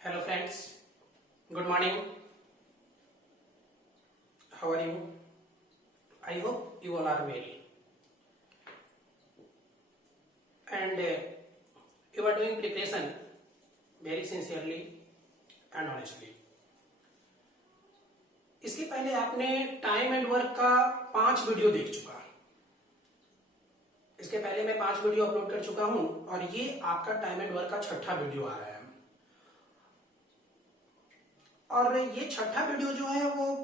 Hello friends, good morning. How are you? I hope you all are well. And you are doing preparation very sincerely and honestly. इसके पहले आपने time and work का 5 video देख चुका। इसके पहले मैं 5 वीडियो अपलोड कर चुका हूं और ये आपका टाइम एंड वर्क का 6ठा वीडियो आ रहा है। और ये 6ठा वीडियो जो है वो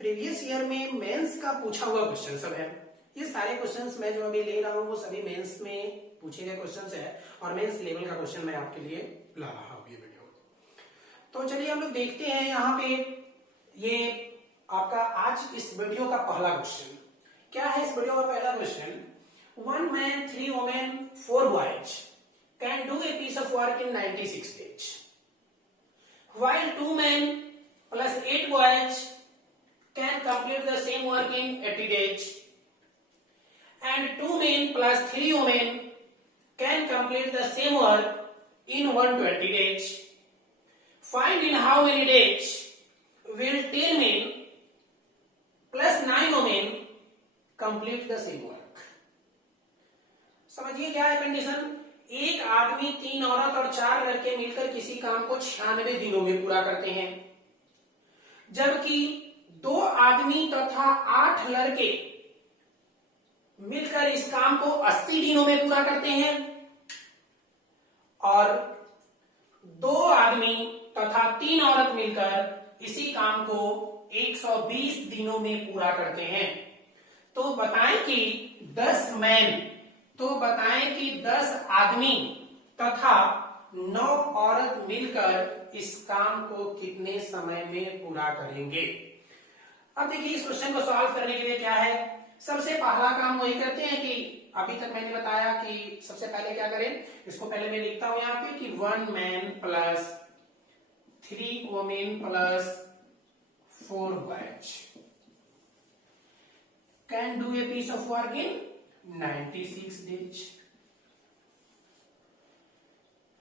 प्रीवियस ईयर में मेंस का पूछा हुआ क्वेश्चन सब है। ये सारे क्वेश्चंस मैं जो अभी ले रहा हूं वो सभी मेंस में पूछे गए क्वेश्चंस है और मेंस लेवल का क्वेश्चन मैं आपके लिए ला रहा हूं ये वीडियो। तो चलिए हम लोग देखते हैं यहाँ पे ये आपका आज इस वीडियो का पहला क्वेश्चन क्या है। इस वीडियो का पहला question, 1 man, 3 women, 4 boys can do a piece of work in 96 days, while 2 men plus 8 boys can complete the same work in 80 days, and 2 men plus 3 women can complete the same work in 120 days. Find in how many days will 10 men plus 9 women complete the same work. समझिए क्या है condition. एक आदमी, 3 औरत और 4 लड़के मिलकर किसी काम को 96 दिनों में पूरा करते हैं, जबकि 2 आदमी तथा 8 लड़के मिलकर इस काम को 80 दिनों में पूरा करते हैं और 2 आदमी तथा 3 औरत मिलकर इसी काम को 120 दिनों में पूरा करते हैं। तो बताएं कि 10 आदमी तथा 9 औरत मिलकर इस काम को कितने समय में पूरा करेंगे। अब देखिए इस क्वेश्चन को सॉल्व करने के लिए क्या है, सबसे पहला काम वही करते हैं कि अभी तक मैंने बताया कि सबसे पहले क्या करें। इसको पहले मैं लिखता हूं यहाँ पे कि 1 man plus 3 women plus 4 boys can do a piece of work in 96 days।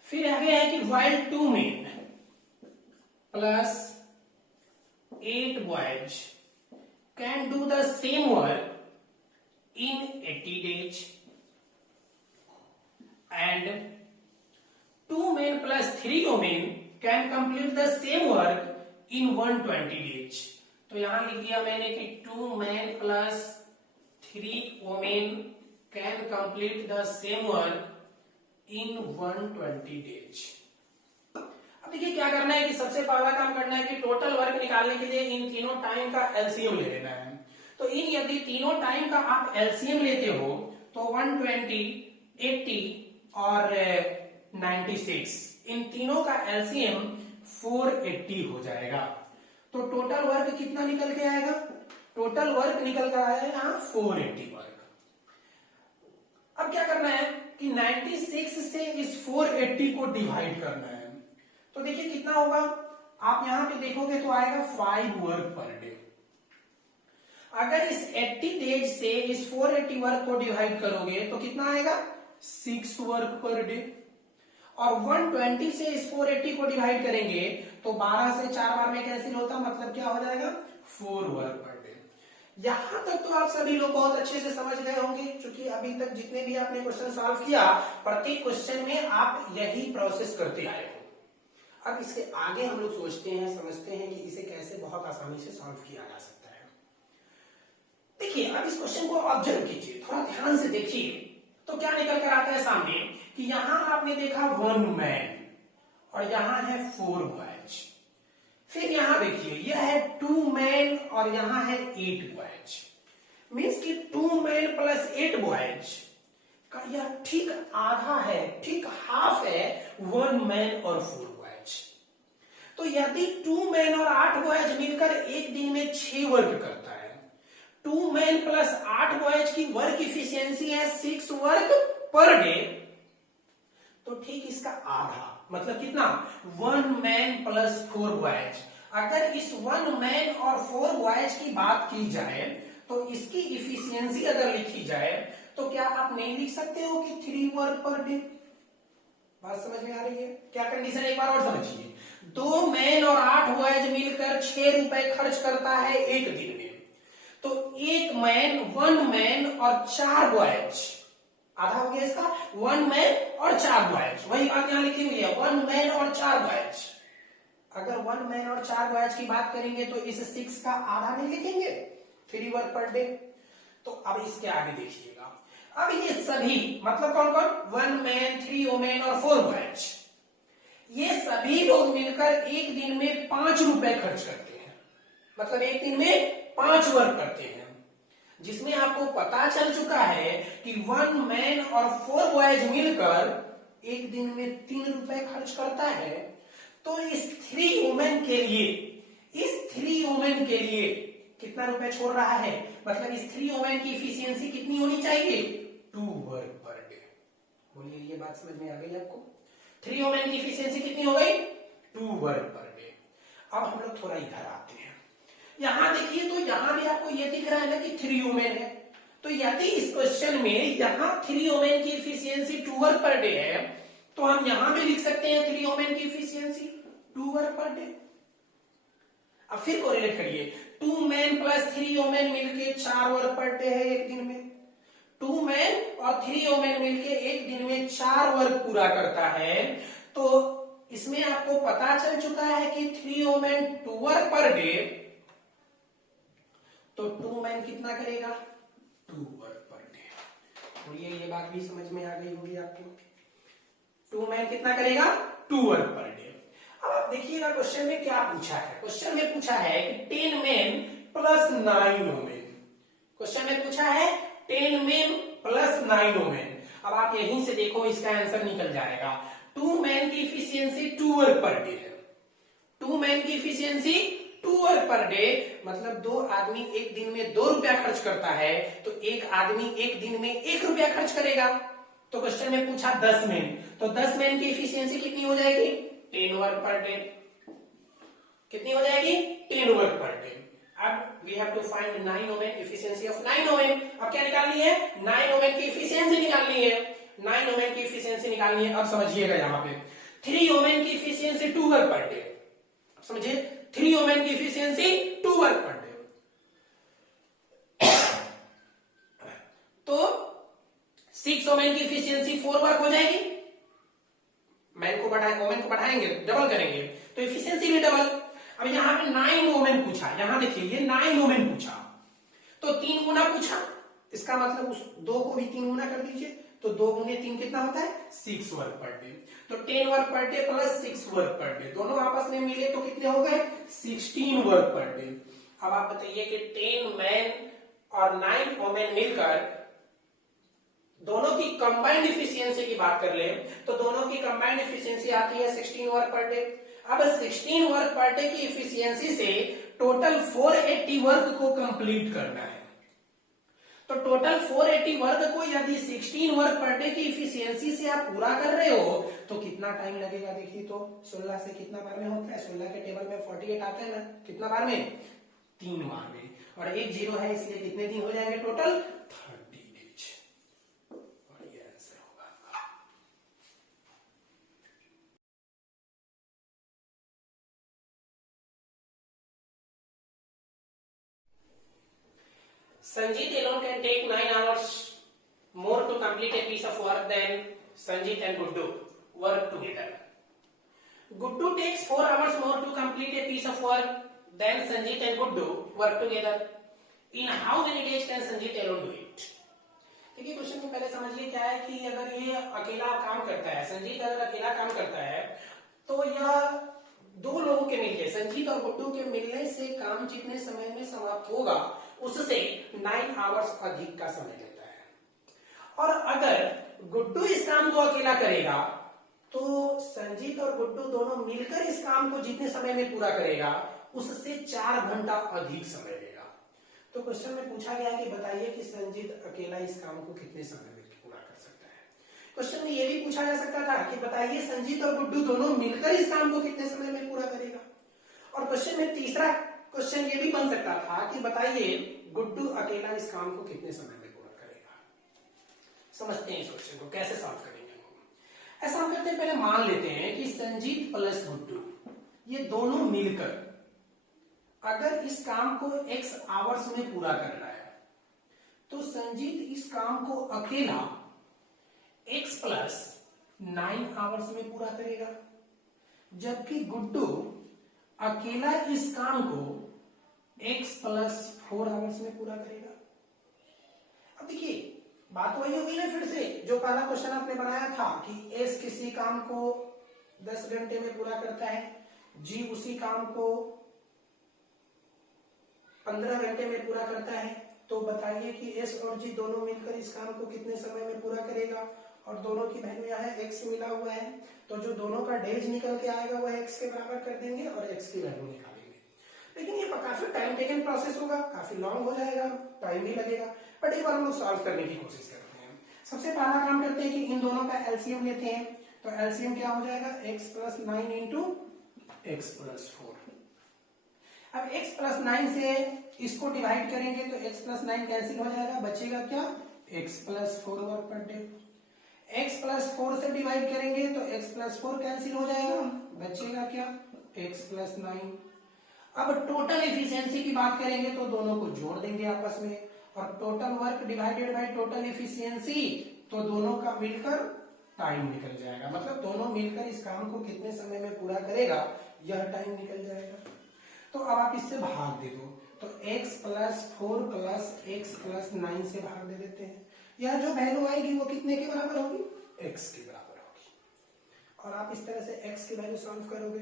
फिर आगे है कि while 2 men plus 8 boys can do the same work in 80 days, and 2 men plus 3 women can complete the same work in 120 days। तो यहां लिख दिया मैंने कि 2 men plus 3 women can complete the same work in 120 days। अब देखिए क्या करना है कि सबसे पहला काम करना है कि टोटल वर्क निकालने के लिए इन तीनों टाइम का एलसीएम ले लेना है। तो इन यदि तीनों टाइम का आप एलसीएम लेते हो तो 120, 80 और 96, इन तीनों का एलसीएम 480 हो जाएगा। तो टोटल वर्क कितना निकल के आएगा, टोटल वर्क निकल कर आया यहाँ 480 वर्क। अब क्या करना है कि 96 से इस 480 को डिवाइड करना है। तो देखिए कितना होगा, आप यहां पे देखोगे तो आएगा 5 वर्क पर डे। अगर इस 80 डेज से इस 480 वर्क को डिवाइड करोगे तो कितना आएगा, 6 वर्क पर डे। और 120 से इस 480 को डिवाइड करेंगे तो 12 से 4 बार में कैंसिल होता, मतलब क्या हो जाएगा, 4 वर्क पर डे। यहां तक तो आप सभी लोग बहुत अच्छे से समझ गए होंगे, क्योंकि अभी तक जितने भी आपने क्वेश्चन सॉल्व किया प्रत्येक क्वेश्चन में आप यही प्रोसेस करते आए हो। अब इसके आगे हम लोग सोचते हैं, समझते हैं कि इसे कैसे बहुत आसानी से सॉल्व किया जा सकता है। देखिए अब इस क्वेश्चन को ऑब्जर्व कीजिए, थोड़ा ध्यान से देखिए तो क्या निकल कर आता है सामने कि यहां आपने देखा 1 मैन और यहां है 4 बॉयज। फिर यहां देखिए यह है 2 मैन और यहां है 8 बॉयज। मीन्स कि 2 मैन प्लस 8 बॉयज का यह ठीक आधा है, ठीक हाफ है 1 मैन और 4 बॉयज। तो यदि 2 मैन और 8 बॉयज मिलकर एक दिन में 6 वर्क करता है, 2 मैन प्लस 8 बॉयज की वर्क इफिशियंसी है 6 वर्क पर डे, तो ठीक इसका आधा मतलब कितना, 1 मैन प्लस 4 बॉयज। अगर इस 1 मैन और 4 बॉयज की बात की जाए तो इसकी इफिशियंसी अगर लिखी जाए तो क्या आप नहीं लिख सकते हो कि 3 वर्क पर डे। बात समझ में आ रही है? क्या कंडीशन एक बार और समझिए। 2 मैन और 8 बॉयज मिलकर 6 रुपए खर्च करता है एक दिन में। तो एक मैन, 1 मैन और 4 बॉयज, आधा हो गया इसका, 1 मैन और 4 बॉयज, वही बात यहां लिखी हुई है, 1 मैन और 4 बॉयज। अगर 1 मैन और 4 बॉयज की बात करेंगे तो इस 6 का आधा नहीं लिखेंगे, 3 वर्क पर डे। तो अब इसके आगे देखिएगा, अब ये सभी मतलब कौन कौन, 1 मैन, 3 वुमेन और 4 बॉयज, ये सभी लोग मिलकर एक दिन में 5 रुपए खर्च करते हैं, मतलब एक दिन में 5 वर्क करते हैं, जिसमें आपको पता चल चुका है कि 1 मैन और 4 बॉयज मिलकर एक दिन में 3 रुपए खर्च करता है। तो इस 3 वुमेन के लिए, इस 3 वुमेन के लिए कितना रुपए छोड़ रहा है, मतलब इस 3 वुमेन की इफिशियंसी कितनी होनी चाहिए, 2 वर्क पर डे। बोलिए ये बात समझ में आ गई आपको? 3 वुमेन की इफिशियंसी कितनी हो गई, 2 वर्क पर डे। अब हम लोग थोड़ा इधर आते हैं, यहां देखिए, तो यहां भी आपको ये दिख रहा है ना कि 3 वुमेन है, तो यदि इस क्वेश्चन में यहां 3 वुमेन की इफिशियंसी 2 वर्क पर डे है, तो हम यहां भी लिख सकते हैं 3 वुमेन की इफिशियंसी 2 वर्क पर डे। अब फिर कोरिलेट करिए, 2 मैन प्लस 3 वुमेन मिलके 4 वर्क पर डे है एक दिन में, 2 मैन और 3 वुमेन मिलके एक दिन में 4 वर्क पूरा करता है। तो इसमें आपको पता चल चुका है कि 3 वुमेन 2 वर्क पर डे, तो 2 मैन कितना करेगा, 2 वर्क पर डे। और ये बात भी समझ में आ गई होगी आपको, 2 मैन कितना करेगा, 2 वर्क पर डे। अब आप देखिएगा क्वेश्चन में क्या पूछा है, क्वेश्चन में पूछा है कि 10 मैन प्लस 9 वुमेन, क्वेश्चन में पूछा है 10 मैन प्लस 9 वुमेन। अब आप यहीं से देखो इसका आंसर निकल जाएगा, 2 मैन की इफिशियंसी 2 वर्क पर डे है, 2 मैन की इफिशियंसी 2 वर्क पर डे, मतलब 2 आदमी एक दिन में 2 रुपया खर्च करता है, तो एक आदमी एक दिन में 1 रुपया खर्च करेगा। तो क्वेश्चन में पूछा 10 मैन, तो 10 मैन की इफिशियंसी कितनी हो जाएगी, 10 वर्क पर डे, कितनी हो जाएगी, 10 वर्क पर डे। अब we have to find 9 women, efficiency of 9 women. अब क्या निकालनी है, 9 वुमेन की इफिशियंसी निकालनी है, 9 वुमेन की इफिशियंसी निकालनी है। अब समझिएगा यहाँ पे 3 वुमेन की इफिशियंसी 2 वर्क पर डे, समझिए 3 वुमेन की इफिशियंसी 2 वर्क पर डे, तो 6 वुमेन की इफिशियंसी 4 वर्क हो जाएगी, मैन को बढ़ाएंगे, वुमेन को बढ़ाएंगे, डबल करेंगे तो इफिशियंसी भी डबल। अब यहाँ पे 9 वुमेन पूछा, यहां देखिए ये 9 वुमेन पूछा, तो 3 गुना पूछा, इसका मतलब उस 2 को भी 3 गुना कर दीजिए, तो 2 गुने 3 कितना होता है, 6 वर्क पर डे। तो 10 work per debt plus 6 work per day, दोनों आपस में मिले तो कितने हो गए, 16 वर्क पर डे। अब आप बताइए कि 10 मैन और 9 वुमेन मिलकर दोनों की कंबाइंड इफिशियंसी की बात कर ले, तो दोनों की कंबाइंड इफिशियंसी आती है 16 वर्क पर डे। अब 16 वर्क पर डे की इफिशियंसी से टोटल 480 वर्क को कंप्लीट करना है, तो टोटल 480 वर्क को यदि 16 वर्क पर डे की इफिशियंसी से आप पूरा कर रहे हो तो कितना टाइम लगेगा, देखिए तो 16 से कितना बार में होता है, 16 के टेबल में 48 आता है ना, कितना बार में, 3 बार में, और एक जीरो है इसलिए कितने दिन हो जाएंगे टोटल, 30 डेज। और ये आंसर होगा आपका। Sanjit alone can take 9 hours more to complete a piece of work than Sanjit and Guddu work together. Guddu takes 4 hours more to complete a piece of work than Sanjit and Guddu work together. In how many days can Sanjit alone do it? देखिए question को पहले समझिए क्या है कि अगर ये अकेला काम करता है, संजीत अगर अकेला काम करता है, तो यह 2 लोगों के मिलने, संजीत और गुड्डू के मिलने से काम जितने समय में समाप्त होगा उससे 9 आवर्स अधिक का समय लेता है। और अगर गुड्डू इस काम को अकेला करेगा तो संजीत और गुड्डू दोनों मिलकर इस काम को जितने समय में पूरा करेगा उससे 4 घंटा अधिक समय लेगा। तो क्वेश्चन में पूछा गया कि बताइए कि संजीत अकेला इस काम को कितने समय में पूरा कर सकता है। क्वेश्चन में यह भी पूछा जा सकता था कि बताइए संजीत और गुड्डू दोनों मिलकर इस काम को कितने समय में पूरा करेगा। और क्वेश्चन में तीसरा क्वेश्चन ये भी बन सकता था कि बताइए गुड्डू अकेला इस काम को कितने समय में पूरा करेगा। समझते हैं इस क्वेश्चन को कैसे सॉल्व करेंगे। ऐसा हम करते हैं, पहले मान लेते हैं कि संजीत प्लस गुड्डू ये दोनों मिलकर अगर इस काम को x आवर्स में पूरा कर रहा है, तो संजीत इस काम को अकेला x प्लस 9 आवर्स में पूरा करेगा, जबकि गुड्डू अकेला इस काम को x प्लस 4 आवर्स में पूरा करेगा। अब देखिए बात वही होगी ना, फिर से जो पहला क्वेश्चन आपने बनाया था कि s किसी काम को 10 घंटे में पूरा करता है, g उसी काम को 15 घंटे में पूरा करता है, तो बताइए कि s और g दोनों मिलकर इस काम को कितने समय में पूरा करेगा। और दोनों की वैल्यू यहाँ है x मिला हुआ है, तो जो दोनों का डेज निकल के आएगा वह x के बराबर कर देंगे और x की वैल्यू निकालेंगे। लेकिन ये काफी टाइम टेकन प्रोसेस होगा, काफी लॉन्ग हो जाएगा, टाइम भी लगेगा, बट एक बार हम लोग सॉल्व करने की कोशिश करते हैं। सबसे पहला काम करते हैं कि इन दोनों का एलसीएम लेते हैं, तो एलसीएम क्या हो जाएगा, x plus 9 into x plus 4। अब x प्लस 9 से इसको डिवाइड करेंगे तो x प्लस 9 कैंसिल हो जाएगा, बचेगा क्या, x plus 4 work per day. x plus 4 से डिवाइड करेंगे तो x प्लस 4 कैंसिल हो जाएगा, बचेगा क्या, x प्लस 9। अब टोटल एफिशिएंसी की बात करेंगे तो दोनों को जोड़ देंगे आपस में, और total work divided by total efficiency, तो दोनों का मिलकर टाइम निकल जाएगा, मतलब दोनों मिलकर इस काम को कितने समय में पूरा करेगा यह टाइम निकल जाएगा। तो अब आप इससे भाग दे दो, तो x plus 4 plus x plus 9 से भाग दे देते हैं। यह जो वैल्यू आएगी वो कितने के बराबर होगी, x के बराबर होगी। और आप इस तरह से x की वैल्यू सॉल्व करोगे,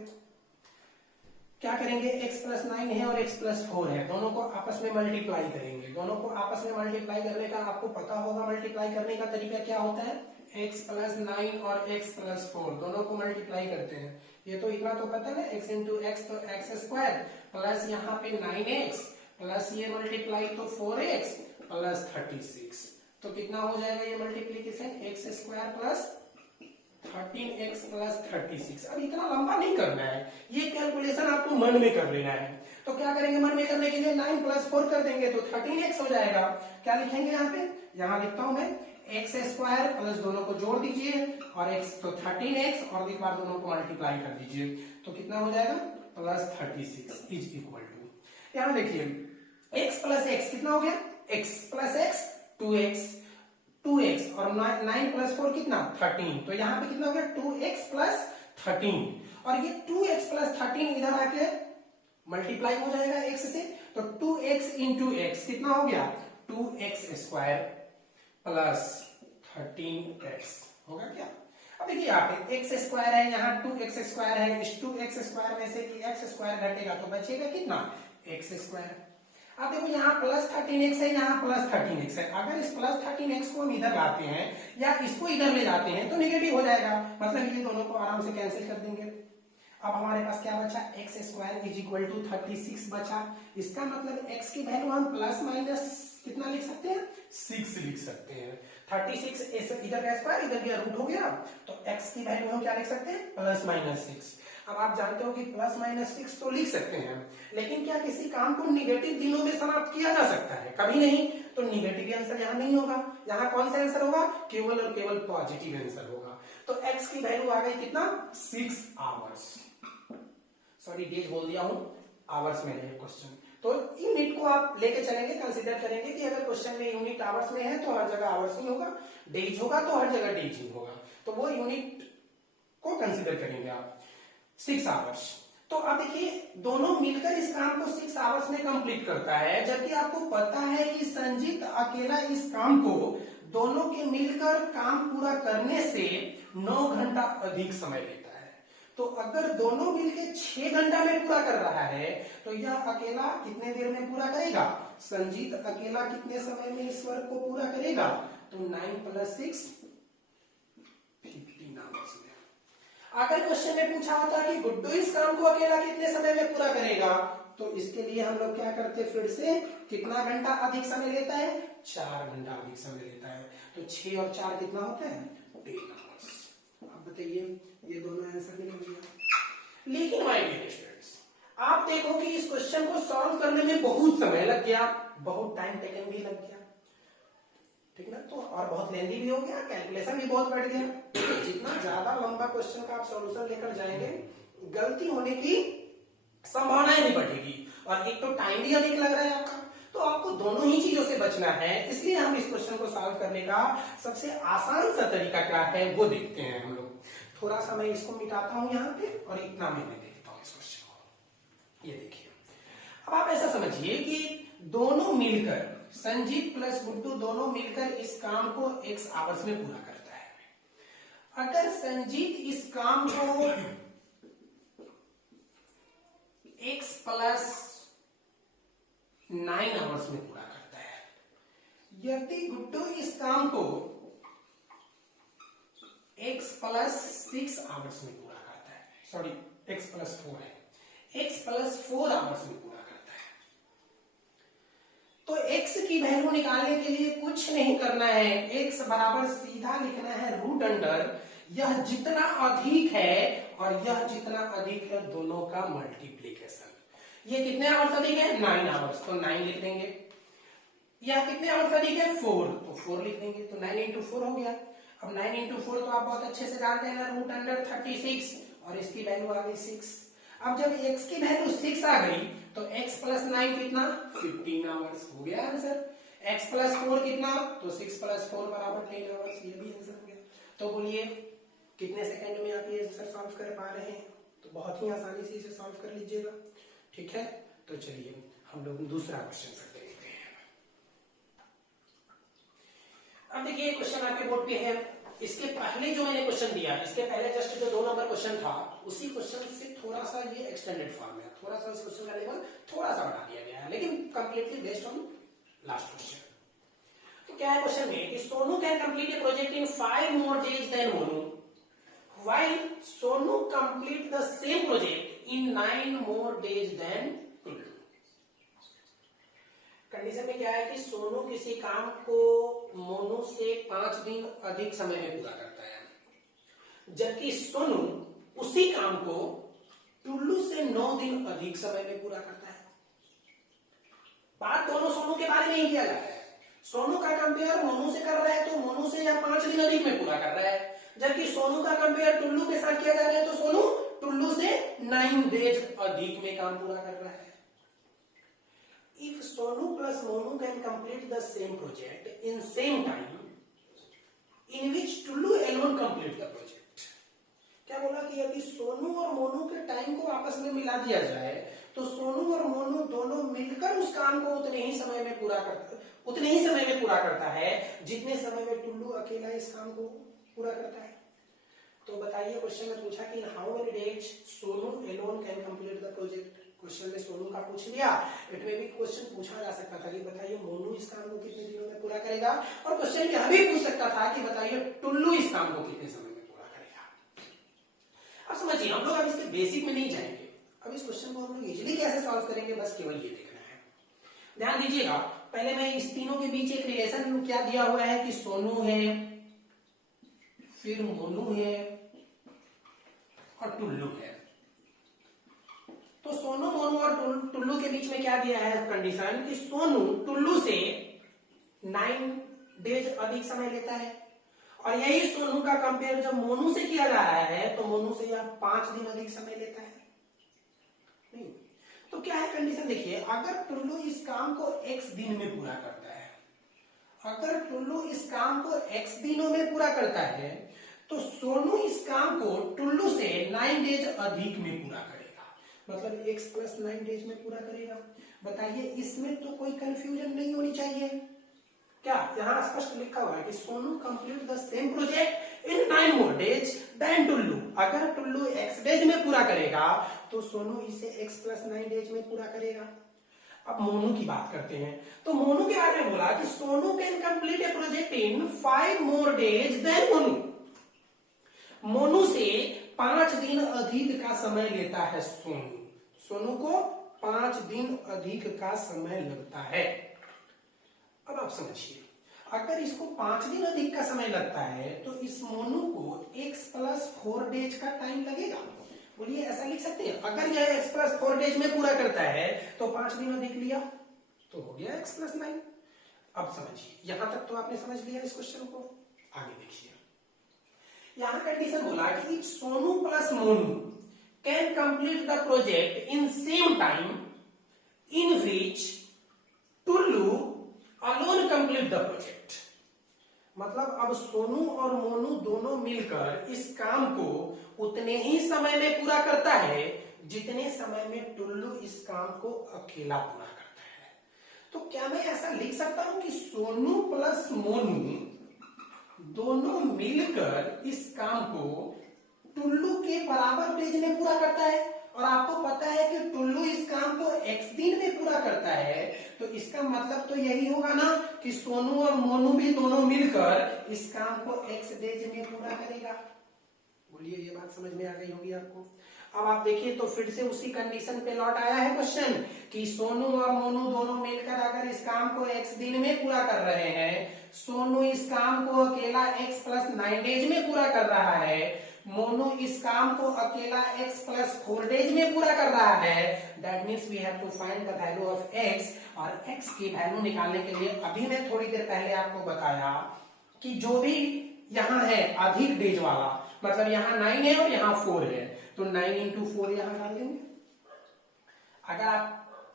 क्या करेंगे, x प्लस 9 है और x प्लस 4 है, दोनों को आपस में मल्टीप्लाई करेंगे। दोनों को आपस में मल्टीप्लाई करने का आपको पता होगा, मल्टीप्लाई करने का तरीका क्या होता है, x प्लस 9 और x प्लस 4 दोनों को मल्टीप्लाई करते हैं। ये तो इतना तो पता है, x इंटू एक्स तो x स्क्वायर प्लस यहाँ पे 9x प्लस ये मल्टीप्लाई तो 4x प्लस 36, तो कितना हो जाएगा ये multiplication, x square plus 13x plus 36। अब इतना लंबा नहीं करना है, ये कैलकुलेशन आपको मन में कर लेना है। तो क्या करेंगे, मन में करने के लिए 9 प्लस 4 कर देंगे तो 13x हो जाएगा। क्या लिखेंगे यहाँ पे, यहाँ लिखता हूं मैं x स्क्वायर प्लस दोनों को जोड़ दीजिए और x तो 13x और एक बार दोनों को मल्टीप्लाई कर दीजिए, तो कितना हो जाएगा, प्लस 36 इज इक्वल टू, यहाँ देखिए x प्लस x कितना हो गया, x प्लस x 2x और 9 प्लस 4 कितना 13, तो यहाँ पे कितना हो गया 2x प्लस 13, और ये 2x प्लस 13 इधर आके मल्टीप्लाई हो जाएगा x से, तो 2x इंटू एक्स कितना हो गया 2x स्क्वायर प्लस 13x होगा क्या। अब देखिए यहाँ पे x स्क्वायर है, यहाँ 2x स्क्वायर है, इस 2x स्क्वायर में से कि x स्क्वायर घटेगा तो बचेगा कितना x स्क्वायर। अब देखो यहाँ प्लस 13x है, यहाँ प्लस 13x है, अगर इस प्लस 13x को हम इधर लाते हैं या इसको इधर ले जाते हैं तो नेगेटिव हो जाएगा, मतलब ये दोनों को आराम से कैंसिल कर देंगे। अब हमारे पास क्या बचा, x square is equal to 36 बचा। इसका मतलब x की वैल्यू हम प्लस माइनस कितना लिख सकते हैं, 6 लिख सकते हैं। 36 इधर का स्क्वायर इधर का रूट हो गया, तो x की वैल्यू हम क्या लिख सकते हैं, प्लस माइनस 6। अब आप जानते हो कि प्लस माइनस 6 तो लिख सकते हैं, लेकिन क्या किसी काम को निगेटिव दिनों में समाप्त किया जा सकता है, कभी नहीं, तो निगेटिव आंसर यहाँ नहीं होगा। यहाँ कौन सा आंसर होगा, केवल और केवल पॉजिटिव आंसर होगा। तो x की वैल्यू आ गई कितना 6 आवर्स, सॉरी डेज बोल दिया हूं, आवर्स में है क्वेश्चन। तो यूनिट को आप लेके चलेंगे, कंसीडर करेंगे कि अगर क्वेश्चन में यूनिट आवर्स में है तो हर जगह आवर्स ही होगा, डेज होगा तो हर जगह डेज ही होगा, तो वो यूनिट को कंसीडर करेंगे आप। 6 आवर्स, तो अब देखिए दोनों मिलकर इस काम को 6 आवर्स में कंप्लीट करता है, जबकि आपको पता है कि संजीत अकेला इस काम को दोनों के मिलकर काम पूरा करने से 9 घंटा अधिक समय लेता है। तो अगर दोनों मिलकर 6 घंटा में पूरा कर रहा है तो यह अकेला कितने देर में पूरा करेगा, संजीत अकेला कितने समय में इस वर्क को पूरा करेगा, तो 9 प्लस 6 15 आवर्स में। अगर क्वेश्चन में पूछा होता कि गुड्डू इस काम को अकेला कितने समय में पूरा करेगा, तो इसके लिए हम लोग क्या करते, फिर से कितना घंटा अधिक समय लेता है, 4 घंटा अधिक समय लेता है, तो 6 और 4 कितना होता है 10 आवर्स। अब बताइए ये दोनों आंसर निकल गया। लेकिन माय डियर स्टूडेंट्स, आप देखो कि इस क्वेश्चन को सॉल्व करने में बहुत समय लग गया, बहुत टाइम टेकन भी लग गया। ठीक ना। तो और बहुत लेंदी भी हो गया, कैलकुलेशन भी बहुत बढ़ गया। जितना ज्यादा लंबा क्वेश्चन का आप सॉल्यूशन लेकर जाएंगे, गलती होने की संभावनाएं भी बढ़ेगी, और एक तो टाइम भी अधिक लग रहा है आपका। तो आपको दोनों ही चीजों से बचना है, इसलिए हम इस क्वेश्चन को सॉल्व करने का सबसे आसान सा तरीका क्या है वो देखते हैं हम लोग। थोड़ा सा मैं इसको मिटाता हूं यहाँ पे, और इतना मैं देखता हूँ इस क्वेश्चन को। ये देखिए, अब आप ऐसा समझिए कि दोनों मिलकर, संजीत प्लस गुड्डू दोनों मिलकर इस काम को x आवर्स में पूरा करता है। अगर संजीत इस काम को x प्लस 9 आवर्स में पूरा करता है, यदि गुड्डू इस काम को x प्लस 6 आवर्स में पूरा करता है, सॉरी x प्लस 4 है, x प्लस 4 आवर्स में पूरा करता है, तो x की वैल्यू निकालने के लिए कुछ नहीं करना है, x बराबर सीधा लिखना है रूट अंडर यह जितना अधिक है और यह जितना अधिक है दोनों का मल्टीप्लीकेशन। ये कितने आवर्स अधिक है? 9 आवर्स, तो 9 लिख देंगे। यह कितने आवर्स अधिक है? 4, तो 4 लिख देंगे। तो 9 इंटू 4 हो गया। अब 9 इंटू 4 तो आप बहुत अच्छे से जानते हैं ना, रूट अंडर 36, और इसकी वैल्यू आ गई 6। अब जब x की वैल्यू 6 आ गई तो x प्लस 9 कितना? 15 आवर्स हो गया आंसर। x प्लस 4 कितना? तो 6 प्लस 4 बराबर 10 आवर्स, ये भी आंसर हो गया। तो बोलिए कितने सेकंड में आप ये आंसर सॉल्व कर पा रहे हैं? तो बहुत ही आसानी से इसे सॉल्व कर लीजिएगा, ठीक है। तो चलिए हम लोग दूसरा क्वेश्चन करते हैं। अब देखिए क्वेश्चन आपके बोर्ड पे है, इसके पहले जो मैंने क्वेश्चन दिया, इसके पहले जस्ट जो 2 नंबर क्वेश्चन था उसी क्वेश्चन से थोड़ा सा ये एक्सटेंडेड फॉर्म है, थोड़ा सा इस क्वेश्चन का लेवल थोड़ा सा बढ़ा दिया गया है, लेकिन completely based on last question. तो क्या है क्वेश्चन में कि Sonu can complete a project in 5 more days then Monu, while Sonu complete the same project in 9 more days than Tullu। Condition में क्या है कि सोनू किसी काम को मोनू से 5 दिन अधिक समय में पूरा करता है, जबकि सोनू उसी काम को टुल्लू से 9 दिन अधिक समय में पूरा करता है। बात दोनों सोनू के बारे में ही किया जा रहा है। सोनू का कंपेयर मोनू से कर रहा है तो मोनू से यह 5 दिन अधिक में पूरा कर रहा है, जबकि सोनू का कंपेयर टुल्लू के साथ किया जा रहा है तो सोनू टुल्लू से 9 डेज अधिक में काम पूरा कर रहा है। If Sonu plus Monu can complete the same project in same time, in which Tullu alone complete the project। क्या बोला कि यदि सोनू और मोनू के टाइम को आपस में मिला दिया जाए तो सोनू और मोनू दोनों मिलकर उस काम को उतने ही समय में पूरा करता है जितने समय में टुल्लू अकेला इस काम को पूरा करता है। तो बताइए क्वेश्चन में पूछा कि how many days Sonu alone can complete the project. Question में सोनू का पूछ लिया, इट में भी क्वेश्चन पूछा जा सकता था कि बताइए मोनू इस काम को कितने दिनों में पूरा करेगा, और क्वेश्चन यह भी पूछ सकता था कि बताइए टुल्लू इस काम को कितने समय में पूरा करेगा। अब समझिए हम लोग अब इसके बेसिक में नहीं जाएंगे, अब इस क्वेश्चन को हम लोग इजीली कैसे सॉल्व करेंगे बस केवल ये देखना है। ध्यान दीजिएगा, पहले मैं इस तीनों के बीच एक रिलेशन क्या दिया हुआ है कि सोनू है, फिर मोनू है और टुल्लू है। तो सोनू, मोनू और टुल्लू के बीच में क्या दिया है कंडीशन कि सोनू टुल्लू से 9 डेज अधिक समय लेता है, और यही सोनू का कंपेयर जब मोनू से किया जा रहा है तो मोनू से यह 5 दिन अधिक समय लेता है। नहीं तो क्या है कंडीशन देखिए, अगर टुल्लू इस काम को x दिन में पूरा करता है, अगर टुल्लू इस काम को x दिनों में पूरा करता है तो सोनू इस काम को टुल्लू से 9 डेज अधिक में पूरा करेगा, मतलब x प्लस 9 डेज में पूरा करेगा। बताइए इसमें तो कोई कंफ्यूजन नहीं होनी चाहिए क्या? यहाँ स्पष्ट लिखा हुआ है कि Sonu complete the same project in 9 more days then Tullu. अगर टुल्लू x डेज में पूरा करेगा तो सोनू इसे x प्लस 9 डेज में पूरा करेगा। अब मोनू की बात करते हैं, तो मोनू के बारे में बोला कि Sonu can complete a project in 5 more days then Monu. Monu से 5 दिन अधिक का समय लेता है सोनू, सोनू को 5 दिन अधिक का समय लगता है। अब आप समझिए, अगर इसको 5 दिन अधिक का समय लगता है तो इस मोनू को x प्लस 4 डेज का टाइम लगेगा। बोलिए ऐसा लिख सकते हैं, अगर यह x प्लस 4 डेज में पूरा करता है तो 5 दिन अधिक लिया तो हो गया x प्लस 9। अब समझिए, यहां तक तो आपने समझ लिया इस क्वेश्चन को। आगे देखिए, यहां कंडीशन बोला कि if Sonu plus Monu can complete the project in same time in which Tullu alone complete the project. मतलब अब सोनू और मोनू दोनों मिलकर इस काम को उतने ही समय में पूरा करता है जितने समय में टुल्लू इस काम को अकेला पूरा करता है। तो क्या मैं ऐसा लिख सकता हूं कि सोनू प्लस मोनू दोनों मिलकर इस काम को टुल्लू के बराबर डेज में पूरा करता है, और आपको पता है कि टुल्लू इस काम को x दिन में पूरा करता है, तो इसका मतलब तो यही होगा ना कि सोनू और मोनू भी दोनों मिलकर इस काम को x डेज में पूरा करेगा। बोलिए, ये बात समझ में आ गई होगी आपको। अब आप देखिए तो फिर से उसी कंडीशन पे लौट आया है क्वेश्चन कि सोनू और मोनू दोनों मिलकर अगर इस काम को x दिन में पूरा कर रहे हैं, सोनू इस काम को अकेला x प्लस 9 डेज में पूरा कर रहा है, मोनू इस काम को अकेला x प्लस 4 डेज में पूरा कर रहा है, that means we have to find the value of x। और x की वैल्यू निकालने के लिए अभी मैं थोड़ी देर पहले आपको बताया कि जो भी यहाँ है अधिक डेज वाला, मतलब यहाँ 9 है और यहाँ 4 है, तो 9 इंटू 4 यहाँ डाल देंगे। अगर आप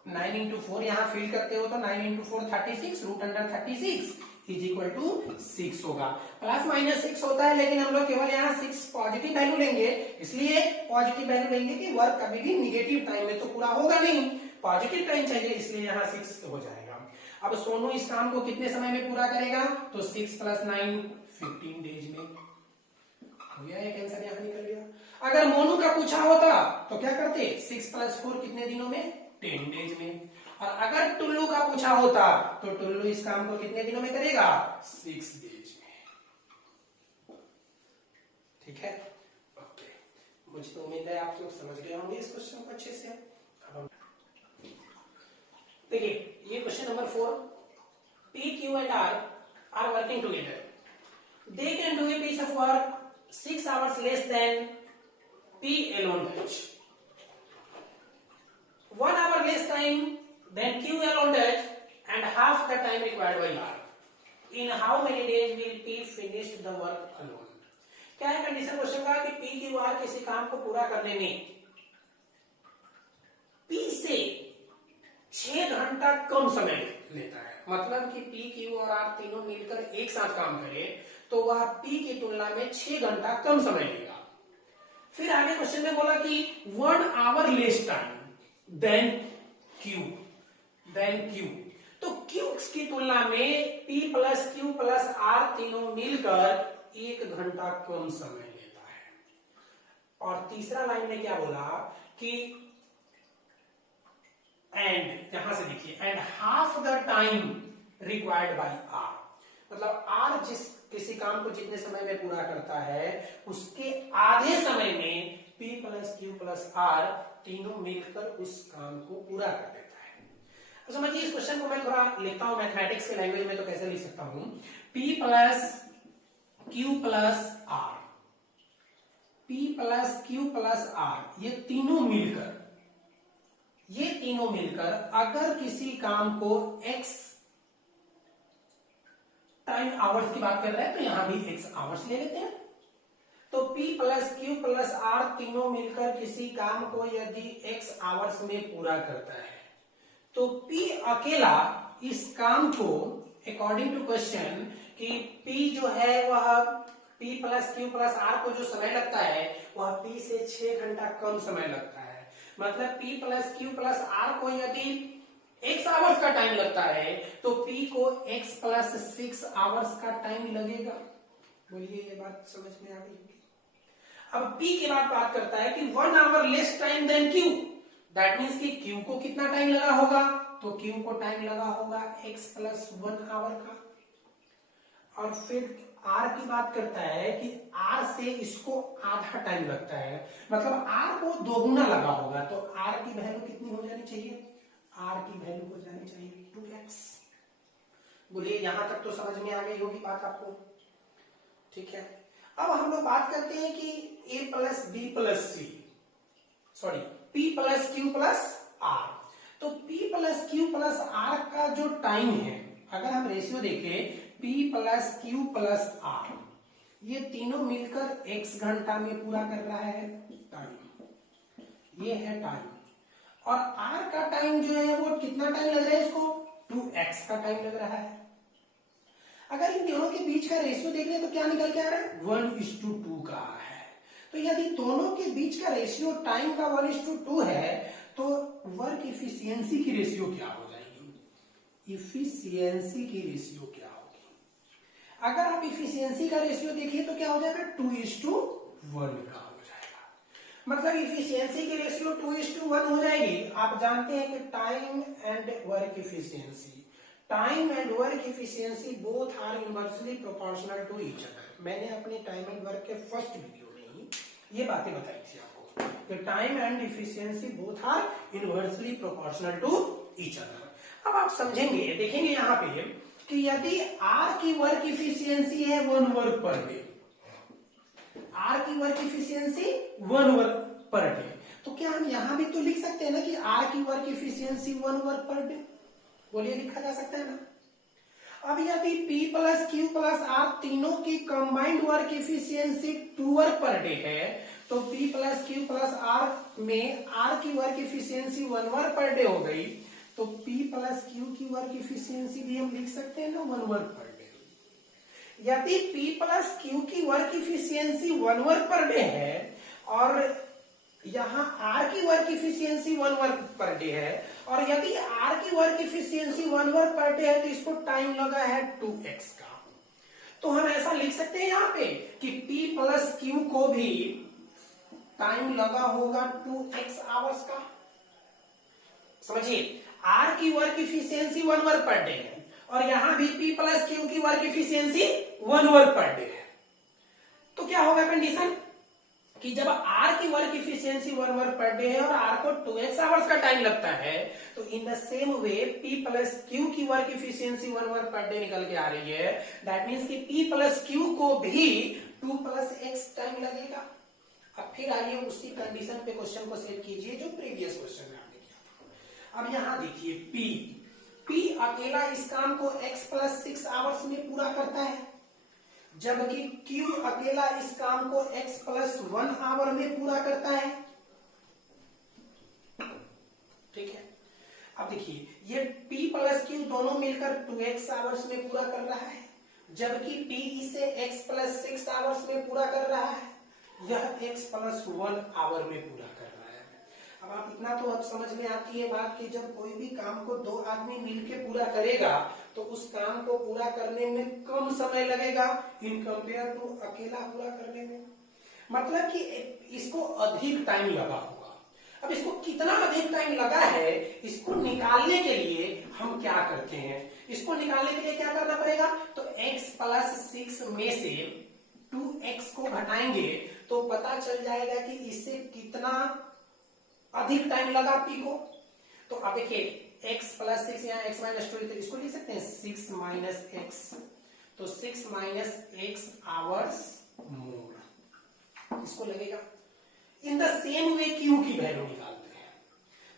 9 इंटू 4 यहाँ फिल करते हो तो 9 into 4 36, root under 36 is equal to 6 होगा। प्लस माइनस 6 होता है, लेकिन हम लोग केवल यहाँ 6 पॉजिटिव वैल्यू लेंगे, इसलिए पॉजिटिव वैल्यू लेंगे कि वर्क कभी भी निगेटिव टाइम में तो पूरा होगा नहीं, पॉजिटिव टाइम चाहिए, इसलिए यहाँ 6 हो जाएगा। अब सोनू इस काम को कितने समय में पूरा करेगा, तो 6 प्लस 9 15 डेज में हो गया, एक आंसर यहाँ निकल गया। अगर मोनू का पूछा होता तो क्या करते, 6 प्लस 4 कितने दिनों में, 10 डेज में। और अगर टुल्लू का पूछा होता तो टुल्लू इस काम को कितने दिनों में करेगा, 6 डेज में। ठीक है, ओके। मुझे तो उम्मीद है आप लोग समझ गए होंगे इस क्वेश्चन को अच्छे से। अब देखिए, ये question number 4, P, Q and R are working together. They can do a piece of work 6 hours less than P alone does. 1 hour less time than Q alone does and half the time required by R. In how many days will P finish the work alone? क्या है condition question का कि P, Q, R किसी काम को पूरा करने में P से 6 घंटा कम समय लेता है। मतलब कि P, Q और R तीनों मिलकर एक साथ काम करें तो वह P की तुलना में 6 घंटा कम समय लेगा। फिर आगे क्वेश्चन में बोला कि 1 hour less time then Q, तो Q की तुलना में P plus Q plus R तीनों मिलकर 1 घंटा कम समय लेता है। और तीसरा लाइन में क्या बोला कि एंड, यहां से देखिए, and half the time required by R, मतलब R जिस किसी काम को जितने समय में पूरा करता है उसके आधे समय में P plus Q plus R तीनों मिलकर उस काम को पूरा कर देता है। तो समझिए, इस क्वेश्चन को मैं थोड़ा लिखता हूं मैथमेटिक्स के लैंग्वेज में, तो कैसे लिख सकता हूं, P plus Q plus R, P plus Q plus R ये तीनों मिलकर अगर किसी काम को x टाइम आवर्स की बात कर रहे हैं तो यहां भी x आवर्स ले लेते हैं। तो P plus Q plus R तीनों मिलकर किसी काम को यदि x आवर्स में पूरा करता है तो P अकेला इस काम को अकॉर्डिंग टू क्वेश्चन कि P जो है वह P plus Q plus R को जो समय लगता है वह P से 6 घंटा कम समय लगता है। मतलब P plus Q plus R को यदि x आवर्स का टाइम लगता है तो P को x प्लस 6 आवर्स का टाइम लगेगा। बोलिए, ये बात समझ में आ गई होगी। अब P के बाद बात करता है कि 1 hour less time then Q, that means कि Q को कितना टाइम लगा होगा, तो Q को टाइम लगा होगा x प्लस 1 आवर का। और फिर R की बात करता है कि R से इसको आधा टाइम लगता है, मतलब R को दोगुना लगा होगा, तो R की वैल्यू कितनी हो जानी चाहिए, R की वैल्यू हो जानी चाहिए 2x। बोलिए, यहां तक तो समझ में आ गई होगी बात आपको। ठीक है, अब हम लोग बात करते हैं कि A plus B plus C, sorry P plus Q plus R। तो P plus Q plus R का जो टाइम है अगर हम रेशियो देखें P plus Q plus R, ये तीनों मिलकर x घंटा में पूरा कर रहा है टाइम, ये है टाइम। और r का टाइम जो है वो कितना टाइम लग रहा है इसको, 2x का टाइम लग रहा है। अगर इन दोनों के बीच का रेशियो देख लें तो क्या निकल के आ रहा है, 1:2 का है। तो यदि दोनों के बीच का रेशियो टाइम का 1:2 है तो वर्क इफिशियंसी की रेशियो क्या हो जाएगी, इफिशियंसी की रेशियो क्या होगी। अगर आप इफिशियंसी का रेशियो देखिए तो क्या हो जाएगा, 2:1 का हो जाएगा। मतलब इफिशियंसी की रेशियो 2:1 हो जाएगी। आप जानते हैं कि time and work efficiency, time and work efficiency both are inversely proportional to each other. मैंने अपने टाइम एंड वर्क के फर्स्ट वीडियो में ही ये बातें बताई थी आपको कि time and efficiency both are inversely proportional to each other. अब आप समझेंगे, देखेंगे यहाँ पे कि यदि आर की वर्क इफिशियंसी है 1 वर्क पर डे, आर की work efficiency 1 work per day, तो क्या हम यहां भी तो लिख सकते हैं ना कि आर की work efficiency 1 work per day, बोलिए लिखा जा सकता है ना। अब यदि P plus Q plus R तीनों की combined work efficiency 2 work per day है, तो P plus Q plus R में आर की work efficiency 1 work per day हो गई, तो P प्लस क्यू की वर्क इफिशियंसी भी हम लिख सकते हैं ना 1 वर्क पर डे। यदि P प्लस क्यू की work efficiency 1 work per day है और यहां R की work efficiency 1 work per day है, और यदि R की work efficiency 1 work per day है तो इसको टाइम लगा है 2x का। तो हम ऐसा लिख सकते हैं यहां पे कि P प्लस क्यू को भी टाइम लगा होगा 2x आवर्स का। समझिए, R की work efficiency 1 work per day है और यहां भी P प्लस क्यू की work efficiency 1 work per day है। तो क्या होगा कंडीशन कि जब R की work efficiency 1 work per day है और R को 2x आवर्स का टाइम लगता है, तो in the same way P plus Q की work efficiency 1 work per day निकल के आ रही है। दैट मीन्स कि P प्लस क्यू को भी 2 प्लस x टाइम लगेगा। अब फिर आइए उसी कंडीशन पे क्वेश्चन को सेट कीजिए जो प्रीवियस क्वेश्चन में आपने किया था। अब यहां देखिए P अकेला इस काम को x प्लस 6 आवर्स में पूरा करता है, जबकि Q अकेला इस काम को x प्लस 1 आवर में पूरा करता है। ठीक है, अब देखिए ये P प्लस Q दोनों मिलकर 2x आवर्स में पूरा कर रहा है, जबकि P इसे x प्लस 6 आवर्स में पूरा कर रहा है, यह x प्लस 1 आवर में पूरा कर रहा है। अब आप इतना तो अब समझ में आती है बात कि जब कोई भी काम को 2 आदमी मिलके पूरा करेगा तो उस काम को पूरा करने में कम समय लगेगा इन कंपेयर टू अकेला पूरा करने में। मतलब कि इसको अधिक टाइम लगा होगा। अब इसको कितना अधिक टाइम लगा है, इसको निकालने के लिए हम क्या करते हैं, इसको निकालने के लिए क्या करना पड़ेगा, तो x प्लस 6 में से 2x को घटाएंगे तो पता चल जाएगा कि इससे कितना अधिक टाइम लगा P को। तो अब देखिए x प्लस 6 यहाँ x माइनस 2, तो इसको लिख सकते हैं 6 माइनस x, तो 6 माइनस x आवर्स मोर इसको लगेगा। इन द सेम वे Q की वैल्यू निकालते हैं,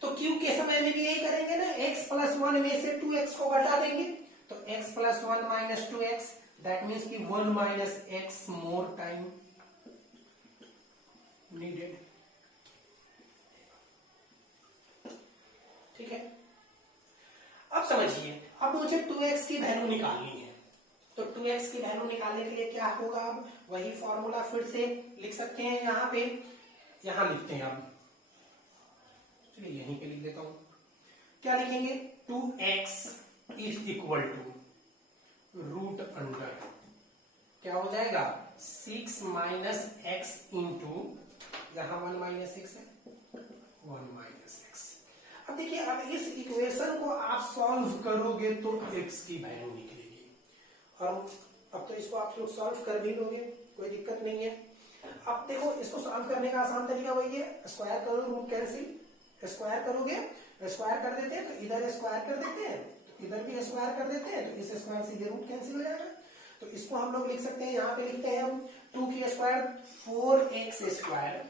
तो Q के समय में भी यही करेंगे ना, x प्लस 1 में से 2x को घटा देंगे, तो x plus 1 minus 2x, that means कि 1 minus x more time needed. ठीक है, अब समझिए, अब मुझे 2x की वैल्यू निकालनी है, तो 2x की वैल्यू निकालने के लिए क्या होगा, अब वही फॉर्मूला फिर से लिख सकते हैं यहाँ पे, यहाँ लिखते हैं। अब चलिए यहीं पे लिख देता हूं, क्या लिखेंगे, 2x is equal to root under क्या हो जाएगा 6 माइनस एक्स इंटू, यहां 1 माइनस एक्स है, 1 माइनस एक्स। अब देखिए, अब इस इक्वेशन को आप सॉल्व करोगे तो x की वैल्यू निकलेगी, और अब तो इसको आप लोग सॉल्व कर भी लोगे, कोई दिक्कत नहीं है। अब देखो, इसको सॉल्व करने का आसान तरीका वही है, स्क्वायर करो, रूट कैंसिल, स्क्वायर करोगे, स्क्वायर कर देते हैं तो इधर स्क्वायर कर देते हैं, तो इधर भी स्क्वायर कर देते हैं, तो इस स्क्वायर से ये रूट कैंसिल हो जाएगा। तो इसको हम लोग लिख सकते हैं, यहाँ पे लिखते हैं हम 2 की square 4x square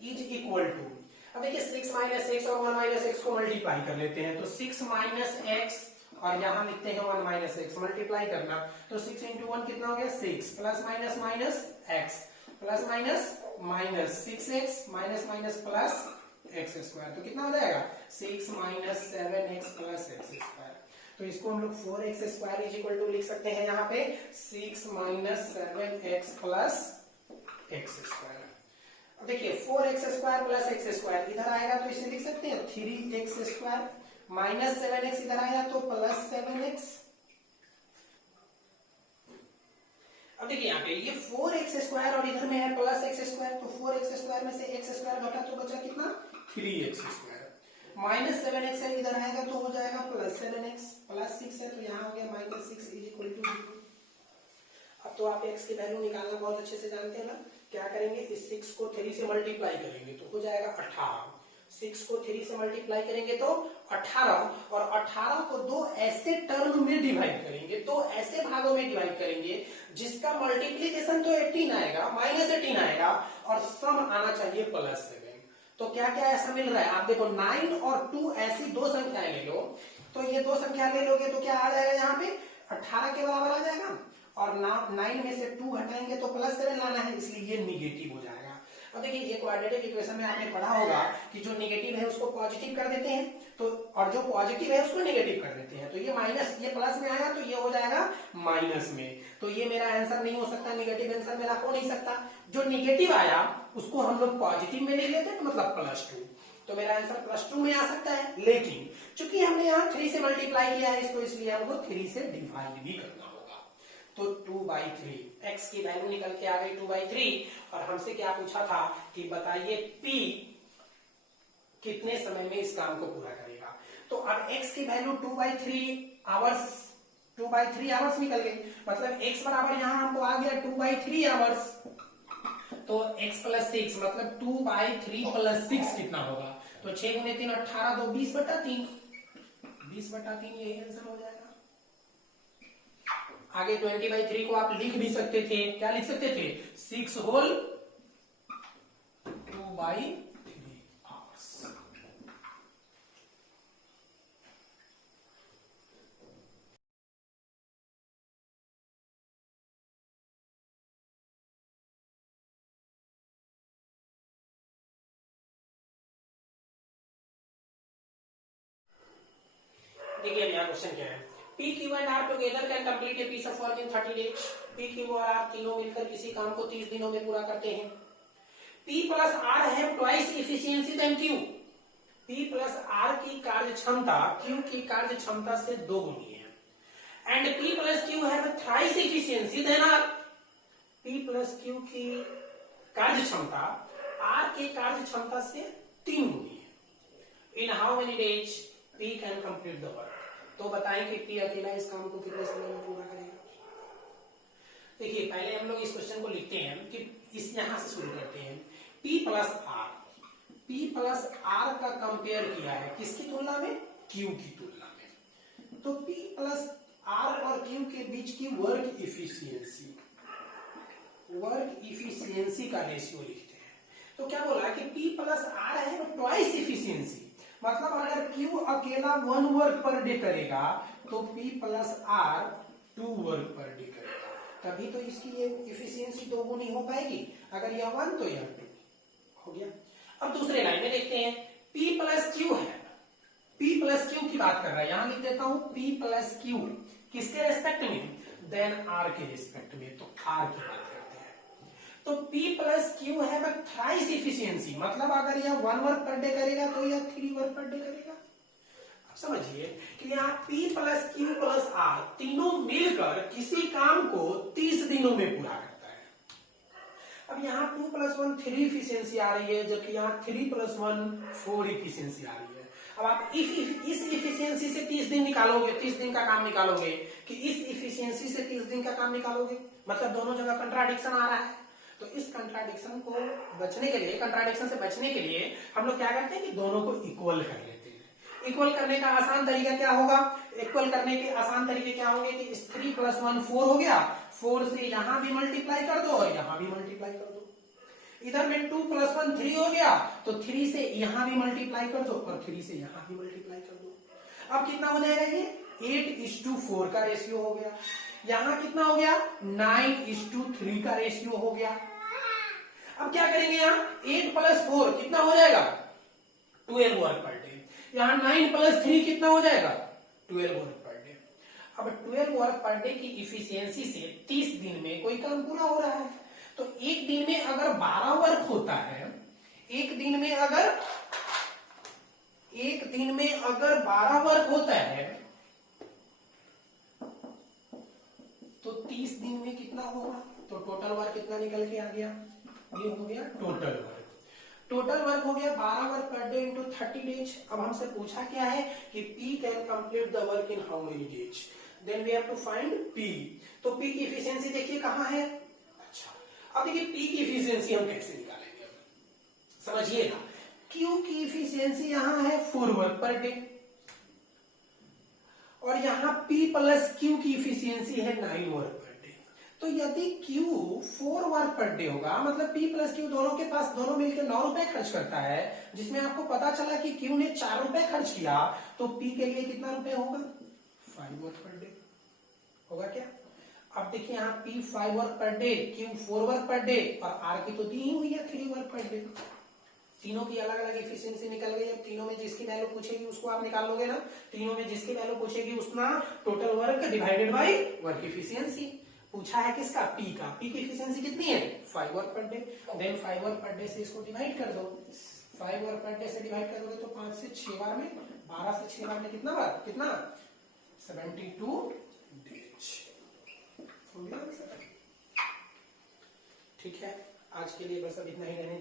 is equal to, अब देखिए 6 माइनस एक्स और 1 माइनस एक्स को मल्टीप्लाई कर लेते हैं, तो 6 माइनस एक्स और यहाँ लिखते हैं 1 माइनस एक्स, मल्टीप्लाई करना, तो 6 इंटू 1 कितना हो गया 6, plus minus minus x, plus minus minus 6x minus minus plus x square, तो कितना हो जाएगा 6 minus 7x plus x square. तो इसको हम लोग 4x square is equal to लिख सकते हैं यहाँ पे 6 minus 7x plus x square. अब देखिए 4x square plus x square इधर आएगा तो इसे लिख सकते हैं 3x स्क्वायर, माइनस 7x इधर आएगा तो प्लस 7x। अब देखिए यहाँ पे ये 4x स्क्वायर और इधर में है प्लस एक्स स्क्वायर, तो 4x स्क्वायर में से एक्स स्क्वायर घटा तो बचा कितना 3x स्क्वायर, माइनस 7x है इधर आएगा तो हो जाएगा प्लस 7x, प्लस 6 है तो यहाँ हो गया माइनस 6 इज इक्वल टू 0। अब तो आप x की वैल्यू निकालना बहुत अच्छे से जानते हैं ना, क्या करेंगे इस 6 को 3 से मल्टीप्लाई करेंगे तो हो जाएगा 18, 6 को 3 से मल्टीप्लाई करेंगे तो 18, और 18 को दो ऐसे टर्म में डिवाइड करेंगे, दो ऐसे भागों में डिवाइड करेंगे जिसका मल्टीप्लीकेशन तो 18 आएगा, माइनस 18 आएगा और सम आना चाहिए प्लस 7। तो क्या क्या ऐसा मिल रहा है आप देखो 9 और 2 ऐसी दो संख्याएं ले लो, तो ये दो संख्या ले लोगे तो क्या आ जाएगा यहाँ पे 18 के बराबर आ जाएगा, और 9 में से 2 हटाएंगे तो प्लस 7 लाना है, इसलिए ये निगेटिव हो जाएगा। अब देखिए ये क्वाड्रेटिक इक्वेशन में आपने पढ़ा होगा कि जो निगेटिव है उसको पॉजिटिव कर देते हैं, तो और जो पॉजिटिव है उसको नेगेटिव कर देते हैं, तो ये माइनस, ये प्लस में आया तो ये हो जाएगा माइनस में, तो ये मेरा आंसर नहीं हो सकता, निगेटिव आंसर मेरा हो नहीं सकता। जो निगेटिव आया उसको हम लोग पॉजिटिव में लिख लेते हैं, मतलब +2, तो मेरा आंसर +2 में आ सकता है। लेकिन चूंकि हमने यहाँ 3 से मल्टीप्लाई किया है इसको, इसलिए हमको 3 से डिवाइड भी करना होगा, तो 2/3 x की वैल्यू निकल के आ गई 2/3। और हमसे क्या पूछा था कि बताइए p कितने समय में इस काम को पूरा करेगा, तो अब x की वैल्यू 2/3 आवर्स, 2/3 आवर्स निकल गई, मतलब x बराबर यहाँ हमको आ गया 2/3 आवर्स, तो x प्लस 6 मतलब 2/3 प्लस 6 कितना होगा, तो 6 गुने 3 18, तो 20/3, 20/3 यही आंसर हो जाएगा। आगे 20/3 को आप लिख भी सकते थे, क्या लिख सकते थे 6 होल 2/3 आवर्स। देखिए यहाँ क्वेश्चन क्या है, P, Q and R together can complete a piece of work in 30 days। P, Q और R तीनों मिलकर किसी काम को 30 दिनों में पूरा करते हैं। P plus R have twice efficiency than Q। P plus R की कार्य क्षमता Q की कार्य क्षमता से 2 गुनी है। And P plus Q have thrice efficiency than R। P plus Q की कार्य क्षमता R की कार्य क्षमता से 3 गुनी है। In how many days P can complete the work। तो बताएं कि P अकेला इस काम को कितने समय में पूरा करेगा। देखिए पहले हम लोग इस क्वेश्चन को लिखते हैं कि इस यहां से शुरू करते हैं। P plus R, P plus R का कंपेयर किया है किसकी तुलना में, Q की तुलना में, तो P प्लस R और Q के बीच की वर्क इफिशियंसी, वर्क इफिशियंसी का रेशियो लिखते हैं। तो क्या बोला कि P प्लस R है ट्वाइस इफिशियंसी, मतलब अगर Q अकेला 1 वर्क पर डे करेगा तो P plus R 2 work per day करेगा, तभी तो इसकी ये इफिशियंसी 2 गुनी हो पाएगी, अगर यह 1 तो यह 2 हो गया। अब दूसरे लाइन में देखते हैं P प्लस Q है, P प्लस Q की बात कर रहा है, यहां लिख देता हूं P प्लस Q किसके रेस्पेक्ट में, देन R के रेस्पेक्ट में, तो R की बात करते हैं। तो P प्लस Q है थ्राइस इफिशियंसी, मतलब अगर यह 1 वर्क पर डे करेगा तो यह 3 वर्क पर डे करेगा। अब समझिए कि यहाँ P plus Q plus R तीनों मिलकर किसी काम को 30 दिनों में पूरा करता है। अब यहाँ 2 + 1 3 इफिशियंसी आ रही है, जबकि यहाँ 3 + 1 4 इफिशियंसी आ रही है। अब आप इस इफिशियंसी से 30 दिन निकालोगे, 30 दिन का काम निकालोगे, कि इस इफिशियंसी से 30 दिन का काम निकालोगे, मतलब दोनों जगह कंट्राडिक्शन आ रहा है। तो इस कंट्राडिक्शन को बचने के लिए, कंट्राडिक्शन से बचने के लिए हम लोग क्या करते हैं कि दोनों को इक्वल कर लेते हैं। इक्वल करने का आसान तरीका क्या होगा, इक्वल करने के आसान तरीके क्या होंगे कि 3 + 1 4 हो गया, 4 से यहां भी मल्टीप्लाई कर दो और यहां भी मल्टीप्लाई कर दो। इधर में 2 + 1 3 हो गया, तो 3 से यहां भी मल्टीप्लाई कर दो और 3 से यहां भी मल्टीप्लाई कर दो। अब कितना हो जाएगा ये 8:4 का रेशियो हो गया। यहां कितना हो गया? 9:3 का रेशियो हो गया। अब क्या करेंगे? यहां 8 + 4 कितना हो जाएगा? 12 वर्क पर डे। यहां 9 + 3 कितना हो जाएगा? 12 वर्क पर डे। अब 12 वर्क पर डे की इफिशियंसी से 30 दिन में कोई काम पूरा हो रहा है। तो एक दिन में अगर 12 वर्क होता है, एक दिन में अगर 12 वर्क होता है तो 30 दिन में कितना होगा? तो टोटल वर्क कितना निकल के आ गया? ये हो गया टोटल वर्क। टोटल वर्क हो गया 12 work per day into 30 days. अब हमसे पूछा क्या है कि P can complete the work in how many days, then we have to find P। तो P की इफिशियंसी देखिए कहां है? अच्छा, अब देखिए P की इफिशियंसी हम कैसे निकालेंगे, समझिएगा। Q की इफिशियंसी यहां है 4 वर्क पर डे, और यहां P + Q की इफिशियंसी है 9 वर्क पर डे। तो यदि Q 4 वर्क पर डे होगा, मतलब P + Q दोनों के पास दोनों मिलकर 9 रुपए खर्च करता है, जिसमें आपको पता चला कि Q ने 4 रुपए खर्च किया, तो P के लिए कितना रुपए होगा? 5 वर्क पर डे होगा क्या? अब देखिए यहाँ P 5 work per day, Q 4 work per day, और R की तो दी ही हुई है 3 वर्क पर डे। तीनों की अलग अलग इफिशियंसी निकल गई। अब तीनों में जिसकी वैल्यू पूछेगी उसको आप निकाल लोगे ना। तीनों में जिसकी वैल्यू पूछेगी उसका total work divided by work efficiency. पूछा है किसका? P का। P की इफिशियंसी कितनी है? 5 work per day. Then 5 work per day से इसको डिवाइड कर दो। 5 वर्क पर डे से डिवाइड कर दोगे तो 5 से 6 बार में, 12 से 6 बार में कितना बार? कितना? 72 डेज। ठीक है, आज के लिए बस अब इतना ही रहने